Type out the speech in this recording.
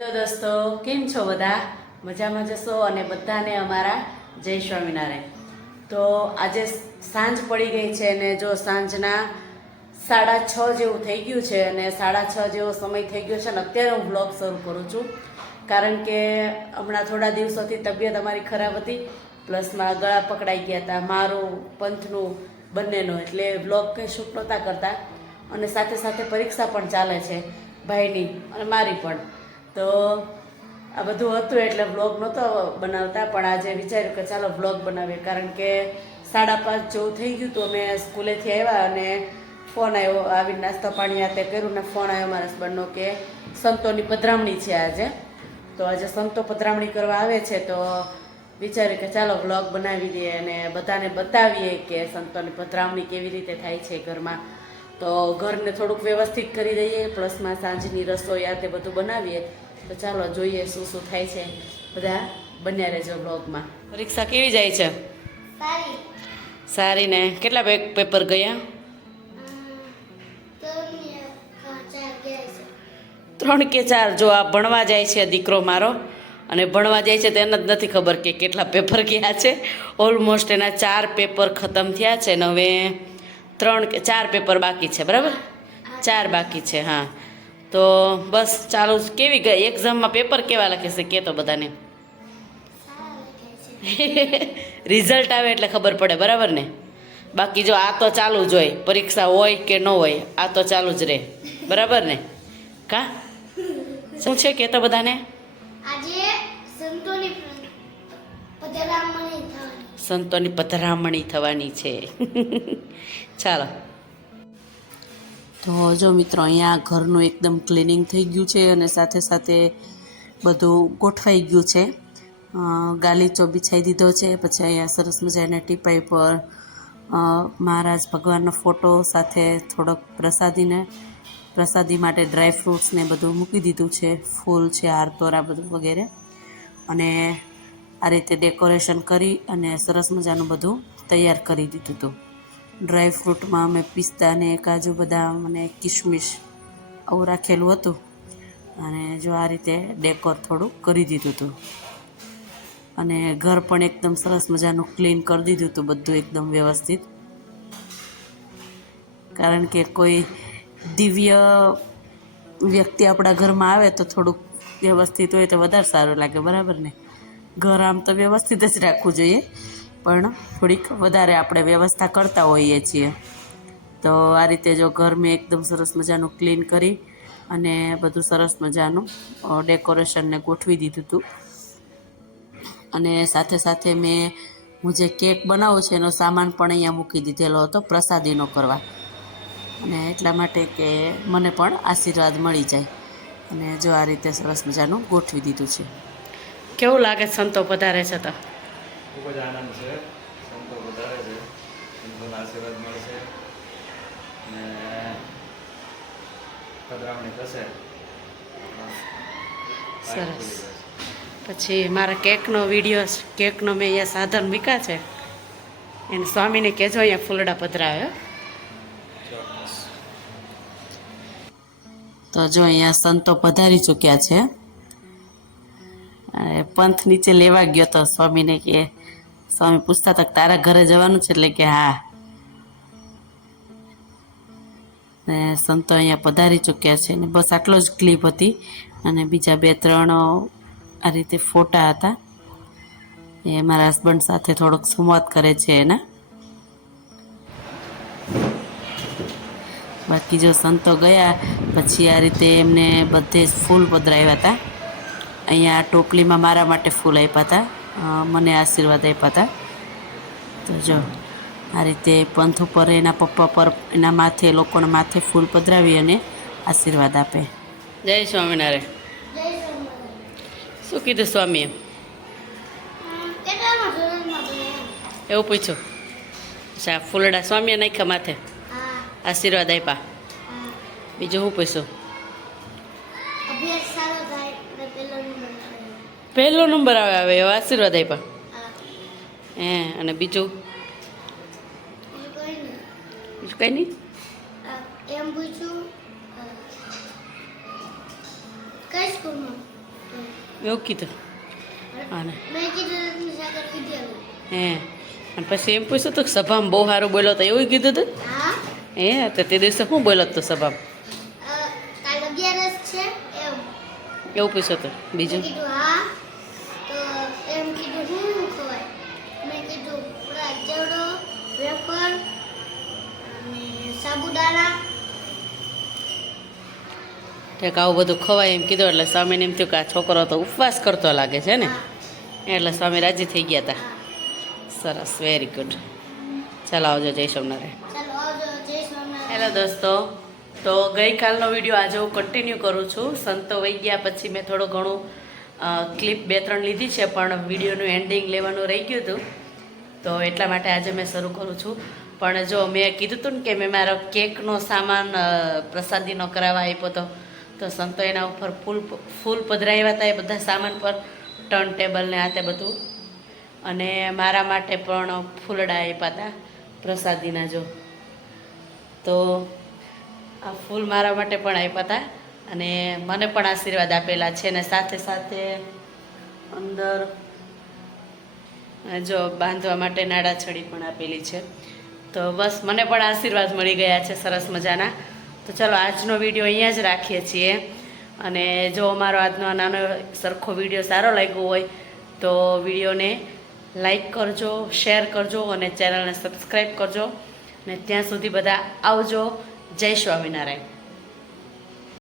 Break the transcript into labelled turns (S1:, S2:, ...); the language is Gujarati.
S1: તો દોસ્તો, કેમ છો બધા? મજામાં જશો અને બધાને અમારા જય સ્વામિનારાયણ. તો આજે સાંજ પડી ગઈ છે અને જો સાંજના સાડા છ જેવું થઈ ગયું છે અને સાડા છ જેવો સમય થઈ ગયો છે અને અત્યારે હું બ્લોગ શરૂ કરું છું. કારણ કે હમણાં થોડા દિવસોથી તબિયત અમારી ખરાબ હતી પ્લસમાં ગળા પકડાઈ ગયા હતા મારું, પંથનું, બંનેનો, એટલે બ્લોગ કંઈ શૂટ કરતા. અને સાથે સાથે પરીક્ષા પણ ચાલે છે, ભાઈની અને મારી પણ. તો આ બધું હતું એટલે વ્લોગ નહોતો બનાવતા, પણ આજે વિચાર્યું કે ચાલો વ્લોગ બનાવીએ. કારણ કે સાડા પાંચ જેવું થઈ ગયું તો અમે સ્કૂલેથી આવ્યા અને ફોન આવ્યો આવી નાસ્તો પાણી હાથે કર્યું ને ફોન આવ્યો મારા હસબન્ડનો કે સંતોની પધરામણી છે આજે. તો આજે સંતો પધરામણી કરવા આવે છે, તો વિચાર્યું કે ચાલો વ્લોગ બનાવી દઈએ અને બધાને બતાવીએ કે સંતોની પધરામણી કેવી રીતે થાય છે ઘરમાં. તો ઘરને થોડુંક વ્યવસ્થિત કરી દઈએ, પ્લસમાં સાંજની રસોઈ આ તે બધું બનાવીએ. તો ચાલો જોઈએ શું શું થાય છે. બધા બન્યા રહેજો બ્લોગમાં પરીક્ષા કેવી જાય છે?
S2: સારી.
S1: સારી ને કેટલા પેપર ગયા?
S2: ત્રણ ચાર ગયા છે.
S1: ત્રણ કે ચાર? જો આ ભણવા જાય છે દીકરો મારો. અને ભણવા જાય છે તો એને જ નથી ખબર કે કેટલા પેપર ગયા છે. ઓલમોસ્ટ એના ચાર પેપર ખતમ થયા છે ને હવે ત્રણ કે ચાર પેપર બાકી છે બરાબર? ચાર બાકી છે હા. તો બસ ચાલુ કેવી ગઈ? એક્ઝામમાં પેપર કેવા લખે છે? કે તો બધાને. રિઝલ્ટ આવે એટલે ખબર પડે બરાબર ને? બાકી જો આ તો ચાલુ જ હોય પરીક્ષા હોય કે ન હોય આ તો ચાલુ જ રહે. બરાબર ને? કા? શું છે? કે તો બધાને.
S2: આજે સંતોની પધરામણી
S1: સંતોની પધરામણી થવાની છે. ચાલો. તો જો મિત્રો, અહીંયા ઘરનું એકદમ ક્લિનિંગ થઈ ગયું છે અને સાથે સાથે બધું ગોઠવાઈ ગયું છે. ગાલીચો બિછાઈ દીધો છે, પછી અહીંયા સરસ મજાના ટીપાઈ પર મહારાજ ભગવાનનો ફોટો સાથે થોડોક પ્રસાદીને, પ્રસાદી માટે ડ્રાય ફ્રૂટ્સ બધું મૂકી દીધું છે, ફૂલ છે હારતોરા બધું વગેરે. અને આ રીતે ડેકોરેશન કરી અને સરસ મજાનું બધું તૈયાર કરી દીધું હતું. ડ્રાય ફ્રૂટમાં અમે પિસ્તા ને કાજુ બદામ અને કિશમિશ આવું રાખેલું હતું. અને જો આ રીતે ડેકોર થોડું કરી દીધું હતું. અને ઘર પણ એકદમ સરસ મજાનું ક્લીન કરી દીધું હતું બધું એકદમ વ્યવસ્થિત. કારણ કે કોઈ દિવ્ય વ્યક્તિ આપણા ઘરમાં આવે તો થોડુંક વ્યવસ્થિત હોય તો વધારે સારું લાગે, બરાબર ને? ઘર આમ તો વ્યવસ્થિત જ રાખવું જોઈએ. પણ થોડીક વધારે આપણે વ્યવસ્થા કરતા હોઈએ છીએ. તો આ રીતે જો ઘર મેં એકદમ સરસ મજાનું ક્લીન કરી અને બધું સરસ મજાનું ડેકોરેશનને ગોઠવી દીધું હતું અને સાથે સાથે મેં, હું જે કેક બનાવું છું એનો સામાન પણ અહીંયા મૂકી દીધેલો હતો પ્રસાદીનો કરવા. અને એટલા માટે કે મને પણ આશીર્વાદ મળી જાય. અને જો આ રીતે સરસ મજાનું ગોઠવી દીધું છે. કેવું લાગે સંતો પધારે છે તો?
S3: ખૂબ જ આનંદ છે. સંતો વધારે છે. સંતોના આશીર્વાદ મળશે ને પધરામણી થશે.
S1: સરસ. પછી મારા કેકનો વીડિયો કેકનો મેં અહીંયા સાધન મૂક્યા છે. એને સ્વામીને કહેજો અહીંયા ફૂલડા
S3: પધરાવ્યો
S1: તો જો અહીંયા સંતો પધારી ચૂક્યા છે. અને પંથ નીચે લેવા ગયો તો સ્વામીને કે, સ્વામી પૂછતા તક તારા ઘરે જવાનું છે? એટલે કે, હા. ને સંતો અહીંયા પધારી ચૂક્યા છે ને બસ આટલો જ ક્લિપ હતી અને બીજા બે ત્રણ આ રીતે ફોટા હતા. એ મારા હસબન્ડ સાથે થોડોક સંવાદ કરે છે એના. બાકી જો સંતો ગયા, પછી આ રીતે એમને બધે ફૂલ પધરાવ્યા હતા. અહીંયા ટોપલીમાં મારા માટે ફૂલ આપ્યા હતા. મને આશીર્વાદ આપ્યા હતા. તો જો આ રીતે પંથ ઉપર એના પપ્પા પર એના માથે લોકોના માથે ફૂલ પધરાવી અને આશીર્વાદ આપે. જય સ્વામિનારાયણ. શું કીધું સ્વામીએ? એવું પૂછ્યું. અચ્છા ફૂલડા સ્વામીએ નાખ્યા માથે? આશીર્વાદ આપ્યા. બીજું શું પૂછ્યું? પહેલો નંબર આવે આવે એવા આશીર્વાદ આપ્યા
S2: હા.
S1: અને બીજું?
S2: બીજું કંઈ નહીં એમ પૂછું કઈ સ્કૂલમાં?
S1: એવું કીધું. અને હે અને પછી એમ પૂછ્યું તો સભામાં બહુ સારું બોલ્યો તો એવું કીધું હતું
S2: હા.
S1: તો તે દિવસે શું બોલ્યો હતો સભામાં? એવું પૂછ્યું હતું બીજું
S2: કીધું હા તો એમ કીધું હું ખવાય મેં કીધું પૂરા ચેવડો વેફર અને સાબુદાણા
S1: ઠેક આવું બધું ખવાય એમ કીધું એટલે સ્વામીને એમ થયું કે આ છોકરો તો ઉપવાસ કરતો લાગે છે ને. એટલે સ્વામી રાજી થઈ ગયા હતા સરસ વેરી ગુડ ચાલો આવજો જય સોમનારાયણ. હેલો દોસ્તો તો ગઈકાલનો વીડિયો આજે હું કન્ટિન્યુ કરું છું. સંતો વહી ગયા પછી મેં થોડું ઘણું ક્લિપ બે ત્રણ લીધી છે પણ વિડીયોનું એન્ડિંગ લેવાનું રહી ગયું હતું. તો એટલા માટે આજે મેં શરૂ કરું છું. પણ જો મેં કીધું હતું ને કે મેં મારો કેકનો સામાન પ્રસાદીનો કરાવવા આપ્યો હતો તો સંતો એના ઉપર ફૂલ ફૂલ પધરાવ્યા હતા એ બધા સામાન પર ટર્ન ટેબલ ને આ તે બધું. અને મારા માટે પણ ફૂલડા આપ્યા હતા પ્રસાદીના જો. તો આ ફૂલ મારા માટે પણ આપ્યા હતા અને મને પણ આશીર્વાદ આપેલા છે ને સાથે સાથે અંદર, જો બાંધવા માટે નાડા છડી પણ આપેલી છે. તો બસ મને પણ આશીર્વાદ મળી ગયા છે સરસ મજાના. તો ચલો આજનો વીડિયો અહીંયા જ રાખીએ છીએ. અને જો અમારો આજનો નાનો સરખો વીડિયો સારો લાગ્યો હોય, તો વિડીયોને લાઈક કરજો, શેર કરજો અને ચેનલને સબસ્ક્રાઈબ કરજો. અને ત્યાં સુધી બધા આવજો. જય સ્વામિનારાયણ.